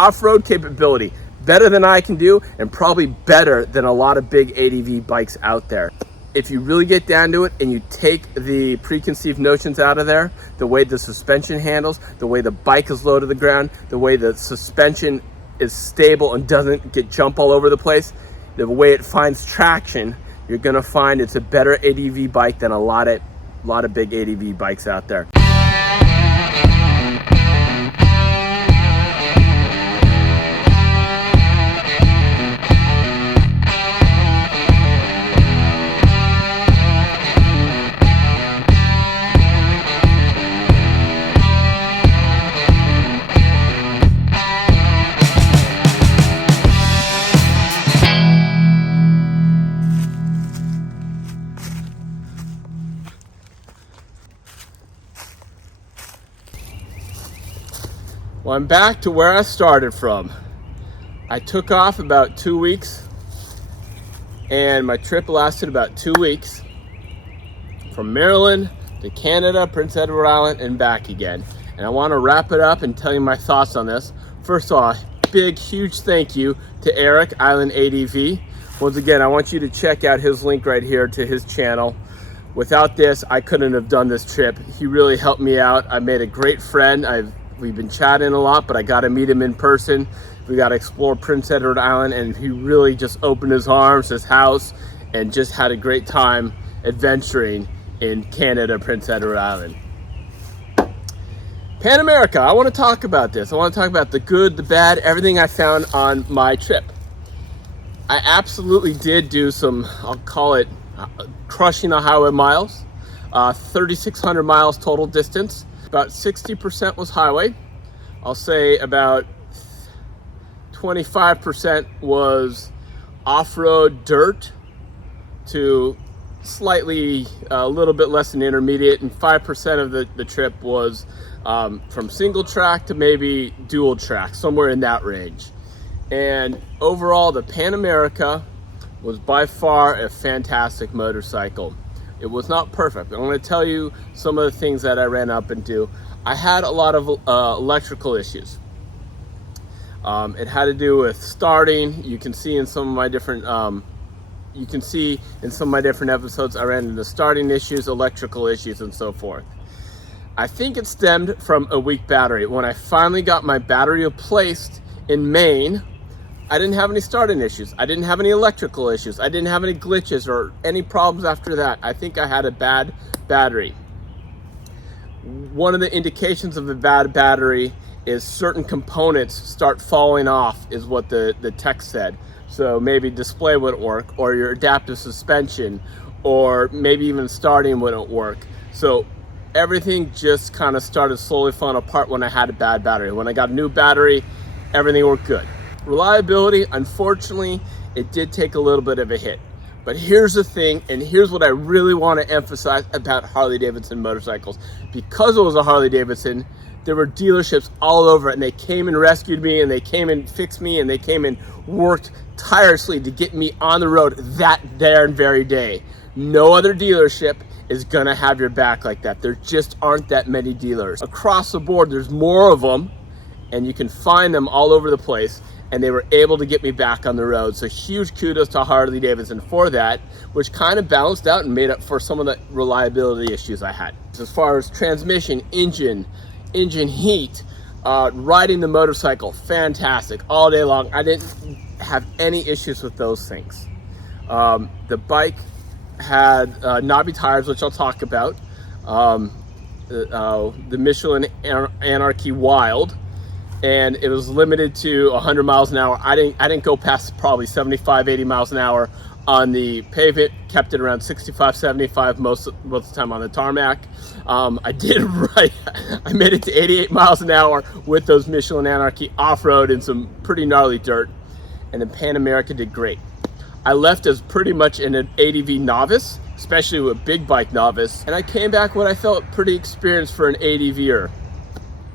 off-road capability, better than I can do, and probably better than a lot of big ADV bikes out there. If you really get down to it and you take the preconceived notions out of there, the way the suspension handles, the way the bike is low to the ground, the way the suspension is stable and doesn't get jump all over the place, the way it finds traction, you're gonna find it's a better ADV bike than a lot of big ADV bikes out there. Well, I'm back to where I started from. I took off about 2 weeks, and my trip lasted about 2 weeks from Maryland to Canada, Prince Edward Island, and back again. And I want to wrap it up and tell you my thoughts on this. First of all, big, huge thank you to Eric, Island ADV. Once again, I want you to check out his link right here to his channel. Without this, I couldn't have done this trip. He really helped me out. I made a great friend. We've been chatting a lot, but I got to meet him in person. We got to explore Prince Edward Island, and he really just opened his arms, his house, and just had a great time adventuring in Canada, Prince Edward Island. Panamerica, I want to talk about this. I want to talk about the good, the bad, everything I found on my trip. I absolutely did do some, I'll call it crushing the highway miles, 3,600 miles total distance. About 60% was highway. I'll say about 25% was off-road dirt to slightly a little bit less than intermediate, and 5% of the trip was from single track to maybe dual track, somewhere in that range. And overall, the Panamerica was by far a fantastic motorcycle. It was not perfect. I'm going to tell you some of the things that I ran up into. I had a lot of electrical issues. It had to do with starting. You can see in some of my different episodes, I ran into starting issues, electrical issues, and so forth. I think it stemmed from a weak battery. When I finally got my battery replaced in Maine, I didn't have any starting issues. I didn't have any electrical issues. I didn't have any glitches or any problems after that. I think I had a bad battery. One of the indications of a bad battery is certain components start falling off, is what the text said. So maybe display wouldn't work, or your adaptive suspension, or maybe even starting wouldn't work. So everything just kind of started slowly falling apart when I had a bad battery. When I got a new battery, everything worked good. Reliability, unfortunately, it did take a little bit of a hit. But here's the thing, and here's what I really want to emphasize about Harley Davidson motorcycles. Because it was a Harley Davidson, there were dealerships all over it, and they came and rescued me, and they came and fixed me, and they came and worked tirelessly to get me on the road that very day. No other dealership is gonna have your back like that. There just aren't that many dealers. Across the board, there's more of them, and you can find them all over the place. And they were able to get me back on the road. So huge kudos to Harley Davidson for that, which kind of balanced out and made up for some of the reliability issues I had. As far as transmission, engine heat, riding the motorcycle, fantastic, all day long. I didn't have any issues with those things. The bike had knobby tires, which I'll talk about. The Michelin Anarchy Wild. And it was limited to 100 miles an hour. I didn't go past probably 75, 80 miles an hour on the pavement, kept it around 65, 75 most of the time on the tarmac. I made it to 88 miles an hour with those Michelin Anarchy off-road in some pretty gnarly dirt, and the Panamerica did great. I left as pretty much an ADV novice, especially with big bike novice, and I came back what I felt pretty experienced for an ADVer,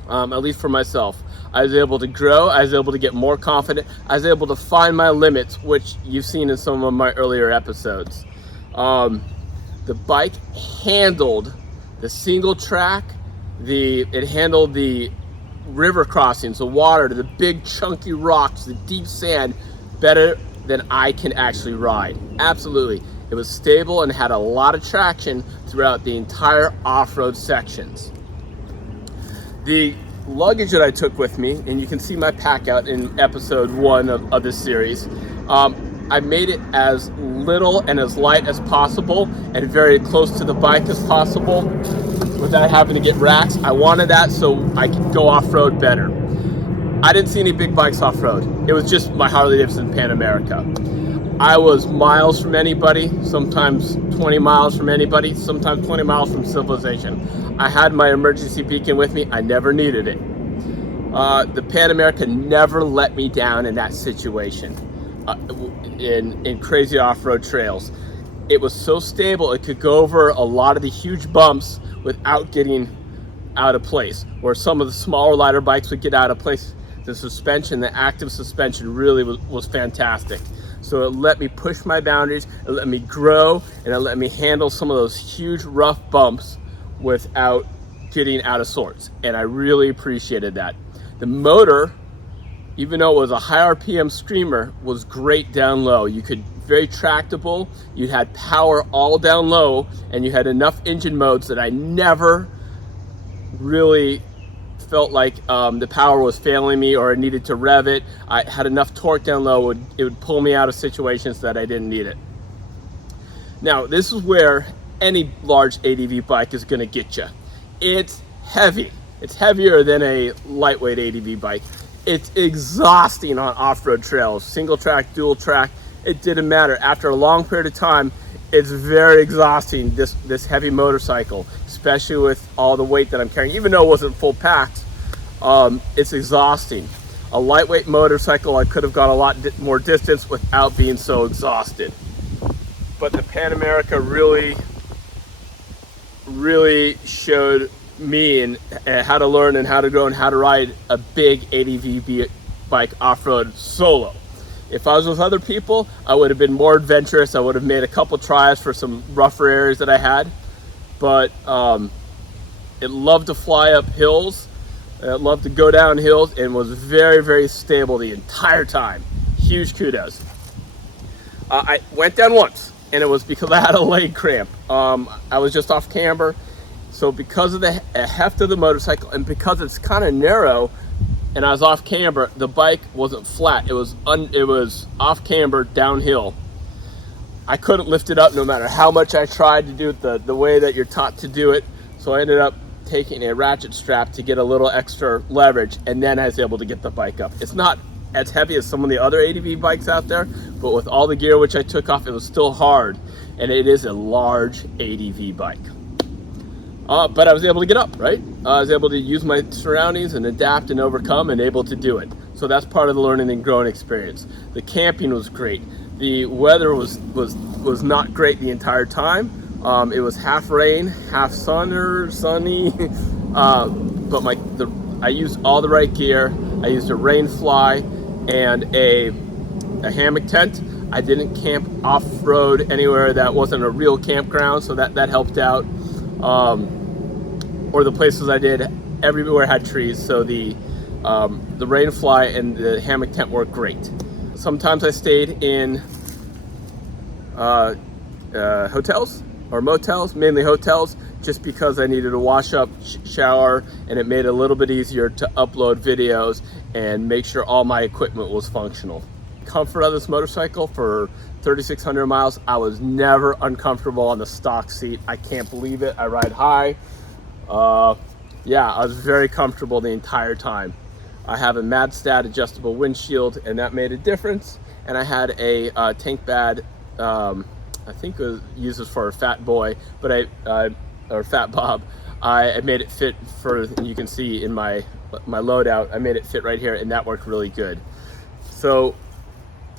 at least for myself. I was able to grow, I was able to get more confident, I was able to find my limits, which you've seen in some of my earlier episodes. The bike handled the single track, it handled the river crossings, the water, the big chunky rocks, the deep sand, better than I can actually ride. Absolutely. It was stable and had a lot of traction throughout the entire off-road sections. The luggage that I took with me, and you can see my pack out in episode 1 of this series, I made it as little and as light as possible and very close to the bike as possible without having to get racks. I wanted that so I could go off-road better. I didn't see any big bikes off-road. It was just my Harley Davidson Panamerica. I was miles from anybody, sometimes 20 miles from anybody, sometimes 20 miles from civilization. I had my emergency beacon with me. I never needed it. The Panamerica never let me down in that situation, in crazy off-road trails. It was so stable, it could go over a lot of the huge bumps without getting out of place, where some of the smaller, lighter bikes would get out of place. The suspension, the active suspension really was fantastic. So it let me push my boundaries, it let me grow, and it let me handle some of those huge rough bumps without getting out of sorts. And I really appreciated that. The motor, even though it was a high RPM screamer, was great down low. You could, very tractable, you had power all down low, and you had enough engine modes that I never really felt like the power was failing me or I needed to rev it. I had enough torque down low, it would pull me out of situations that I didn't need it. Now, this is where any large ADV bike is gonna get you. It's heavy. It's heavier than a lightweight ADV bike. It's exhausting on off-road trails, single track, dual track, it didn't matter. After a long period of time, it's very exhausting, this heavy motorcycle, especially with all the weight that I'm carrying. Even though it wasn't full packed, it's exhausting. A lightweight motorcycle, I could have got a lot more distance without being so exhausted. But the Panamerica really showed me and how to learn and how to go and how to ride a big ADV bike off-road solo. If I was with other people, I would have been more adventurous. I would have made a couple tries for some rougher areas that I had, but it loved to fly up hills. It loved to go down hills and was very, very stable the entire time. Huge kudos. I went down once, and it was because I had a leg cramp. I was just off camber. So because of the heft of the motorcycle and because it's kind of narrow and I was off camber, the bike wasn't flat. It was off camber downhill. I couldn't lift it up no matter how much I tried to do it the way that you're taught to do it. So I ended up taking a ratchet strap to get a little extra leverage, and then I was able to get the bike up. It's not as heavy as some of the other ADV bikes out there, but with all the gear which I took off, it was still hard, and it is a large ADV bike. But I was able to get up, right? I was able to use my surroundings and adapt and overcome and able to do it. So that's part of the learning and growing experience. The camping was great. The weather was not great the entire time. It was half rain, half sunny. But I used all the right gear. I used a rain fly and a hammock tent. I didn't camp off-road anywhere that wasn't a real campground, so that helped out. Or the places I did, everywhere had trees, so the rain fly and the hammock tent worked great. Sometimes I stayed in hotels or motels, mainly hotels, just because I needed to wash up, shower, and it made it a little bit easier to upload videos and make sure all my equipment was functional. Comfort of this motorcycle for 3,600 miles, I was never uncomfortable on the stock seat. I can't believe it. I ride high. Yeah, I was very comfortable the entire time. I have a Madstat adjustable windshield, and that made a difference. And I had a tank bed, I think it was uses for a fat boy, but or fat Bob. I made it fit for, and you can see in my loadout, I made it fit right here, and that worked really good. So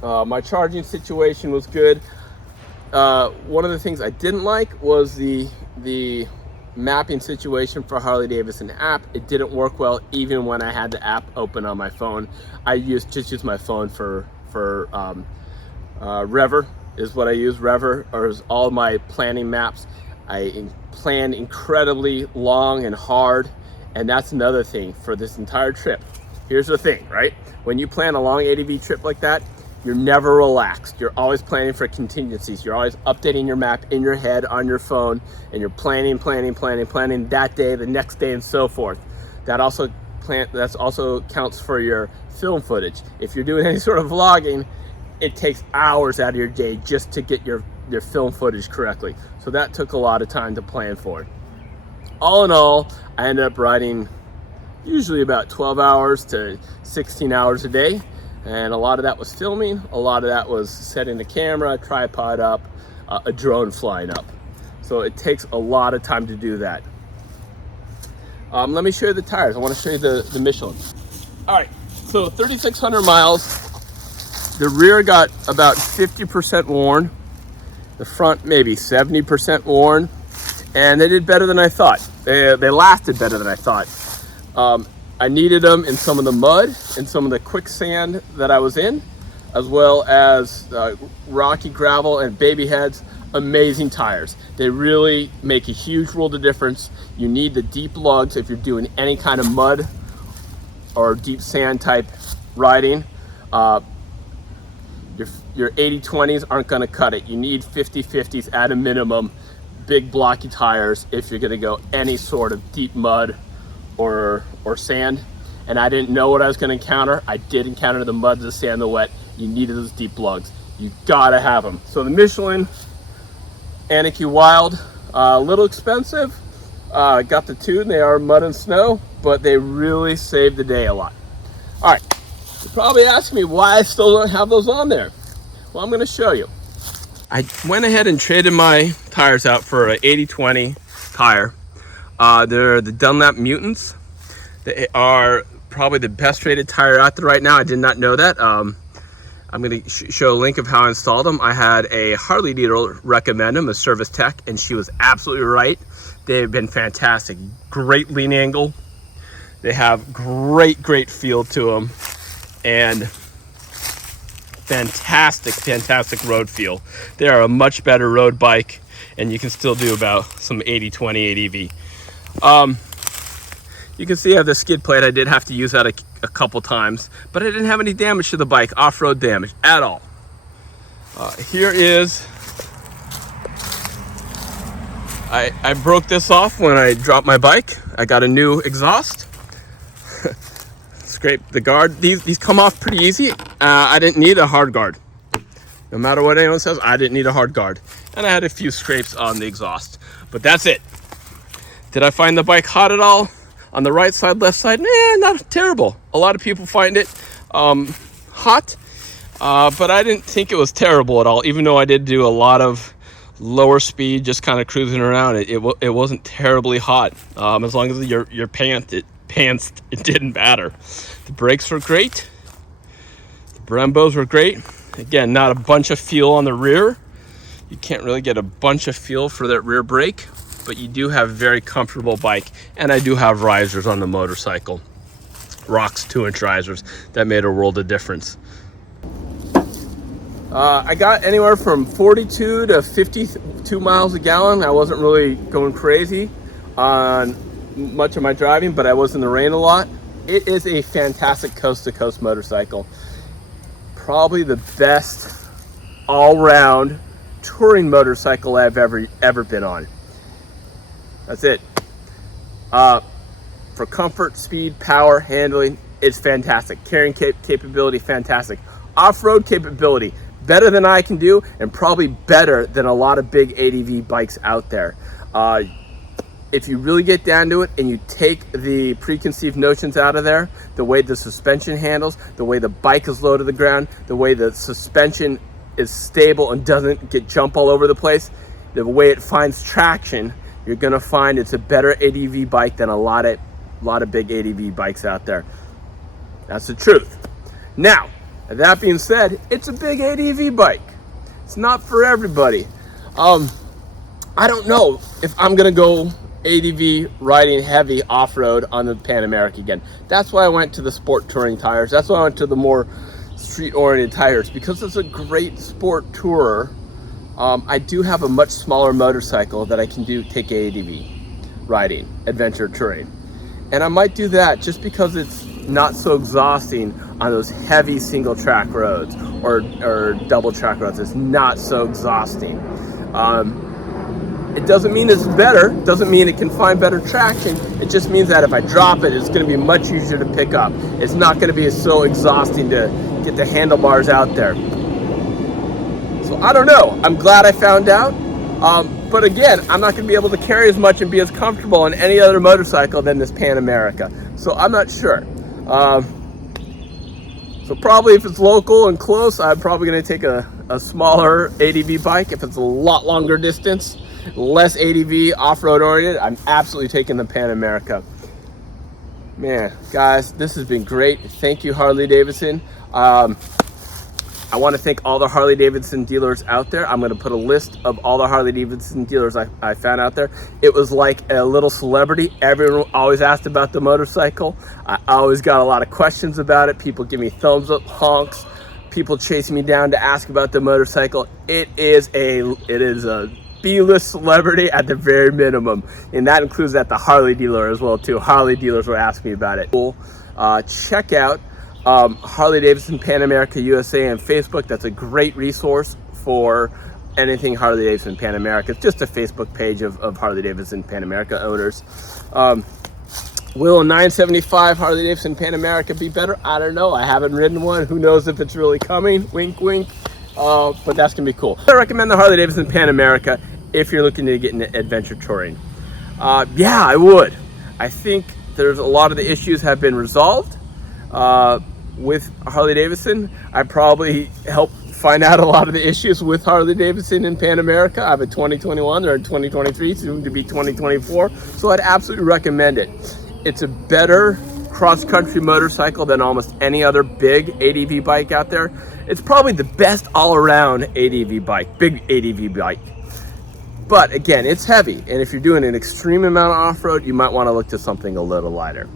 my charging situation was good. One of the things I didn't like was the mapping situation for Harley Davidson app. It didn't work well even when I had the app open on my phone. I just use my phone for Rever is what I use. Rever is all my planning maps. I plan incredibly long and hard, And that's another thing for this entire trip. Here's the thing, right? When you plan a long ADV trip like that, you're never relaxed. You're always planning for contingencies. You're always updating your map in your head, on your phone, and you're planning that day, the next day, and so forth. That also counts for your film footage. If you're doing any sort of vlogging, it takes hours out of your day just to get your film footage correctly. So that took a lot of time to plan for. All in all, I ended up riding usually about 12 hours to 16 hours a day. And a lot of that was filming. A lot of that was setting the camera, tripod up, a drone flying up. So it takes a lot of time to do that. Let me show you the tires. I want to show you the Michelin. All right, so 3,600 miles. The rear got about 50% worn. The front maybe 70% worn. And they did better than I thought. They lasted better than I thought. I needed them in some of the mud and some of the quicksand that I was in, as well as rocky gravel and baby heads. Amazing tires. They really make a huge world of difference. You need the deep lugs if you're doing any kind of mud or deep sand type riding. Your 80/20s aren't going to cut it. You need 50/50s at a minimum, big blocky tires if you're going to go any sort of deep mud or sand. And I didn't know what I was going to encounter. I did encounter the mud, the sand, the wet. You needed those deep lugs. You gotta have them. So the Michelin Anarchy Wild, a little expensive. Got the two, and they are mud and snow, but they really saved the day a lot. All right, you're probably asking me why I still don't have those on there. Well, I'm going to show you. I went ahead and traded my tires out for an 80/20 tire. They're the Dunlop Mutants. They are probably the best rated tire out there right now. I did not know that. I'm going to show a link of how I installed them. I had a Harley dealer recommend them, a service tech, and she was absolutely right. They've been fantastic. Great lean angle. They have great feel to them, and fantastic road feel. They are a much better road bike, and you can still do about some 80/20 ADV. You can see I have the skid plate. I did have to use that a couple times, but I didn't have any damage to the bike, off-road damage at all. Here is, I broke this off when I dropped my bike. I got a new exhaust. Scrape the guard. These come off pretty easy. I didn't need a hard guard. No matter what anyone says, I didn't need a hard guard. And I had a few scrapes on the exhaust, but that's it. Did I find the bike hot at all? On the right side, left side, not terrible. A lot of people find it hot, but I didn't think it was terrible at all, even though I did do a lot of lower speed, just kind of cruising around. It wasn't terribly hot. As long as your pants, it didn't matter. The brakes were great. The Brembos were great. Again, not a bunch of fuel on the rear. You can't really get a bunch of fuel for that rear brake, but you do have a very comfortable bike. And I do have risers on the motorcycle. Rocks 2-inch risers. That made a world of difference. I got anywhere from 42 to 52 miles a gallon. I wasn't really going crazy on much of my driving, but I was in the rain a lot. It is a fantastic coast-to-coast motorcycle. Probably the best all-round touring motorcycle I've ever been on. That's it. For comfort, speed, power, handling, it's fantastic. Carrying capability, fantastic. Off-road capability, better than I can do, and probably better than a lot of big ADV bikes out there. If you really get down to it and you take the preconceived notions out of there, the way the suspension handles, the way the bike is low to the ground, the way the suspension is stable and doesn't jump all over the place, the way it finds traction, you're gonna find it's a better ADV bike than a lot of big ADV bikes out there. That's the truth. Now, that being said, it's a big ADV bike. It's not for everybody. I don't know if I'm gonna go ADV riding heavy off-road on the Panamerica again. That's why I went to the sport touring tires. That's why I went to the more street-oriented tires, because it's a great sport tourer. I do have a much smaller motorcycle that I can take ADV riding, adventure touring. And I might do that just because it's not so exhausting on those heavy single track roads or double track roads. It's not so exhausting. It doesn't mean it's better, doesn't mean it can find better traction. It just means that if I drop it, it's gonna be much easier to pick up. It's not gonna be so exhausting to get the handlebars out there. So I don't know, I'm glad I found out. But again, I'm not gonna be able to carry as much and be as comfortable on any other motorcycle than this Panamerica. So I'm not sure. So probably if it's local and close, I'm probably gonna take a smaller ADV bike. If it's a lot longer distance, less ADV, off-road oriented, I'm absolutely taking the Panamerica. Man, guys, this has been great. Thank you, Harley Davidson. I want to thank all the Harley Davidson dealers out there. I'm going to put a list of all the Harley Davidson dealers I found out there. It was like a little celebrity. Everyone always asked about the motorcycle. I always got a lot of questions about it. People give me thumbs up, honks. People chasing me down to ask about the motorcycle. It is a B-list celebrity at the very minimum, and that includes at the Harley dealer as well too. Harley dealers were asking me about it. Check out Harley Davidson Panamerica USA on Facebook. That's a great resource for anything Harley Davidson Panamerica. It's just a Facebook page of Harley Davidson Panamerica owners. Will a 975 Harley Davidson Panamerica be better? I don't know. I haven't ridden one. Who knows if it's really coming? Wink, wink. But that's gonna be cool. I recommend the Harley Davidson Panamerica if you're looking to get into adventure touring. Yeah, I would. I think there's a lot of the issues have been resolved with Harley Davidson. I probably helped find out a lot of the issues with Harley Davidson and Panamerica. I have a 2021, they're in 2023, soon to be 2024. So I'd absolutely recommend it. It's a better cross-country motorcycle than almost any other big ADV bike out there. It's probably the best all-around ADV bike, big ADV bike. But again, it's heavy, and if you're doing an extreme amount of off-road, you might want to look to something a little lighter.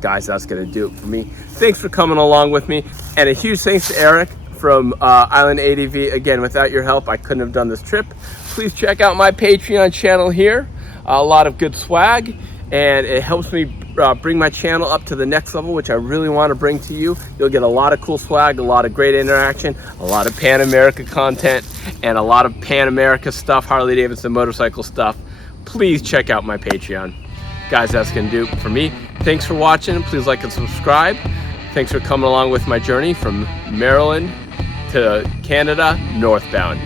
Guys, that's going to do it for me. Thanks for coming along with me, and a huge thanks to Eric from Island ADV. Again, without your help, I couldn't have done this trip. Please check out my Patreon channel here. A lot of good swag, and it helps me bring my channel up to the next level, which I really want to bring to you. You'll get a lot of cool swag, a lot of great interaction, a lot of Panamerica content, and a lot of Panamerica stuff, Harley Davidson motorcycle stuff. Please check out my Patreon. Guys, that's gonna do it for me. Thanks for watching. Please like and subscribe. Thanks for coming along with my journey from Maryland to Canada, northbound.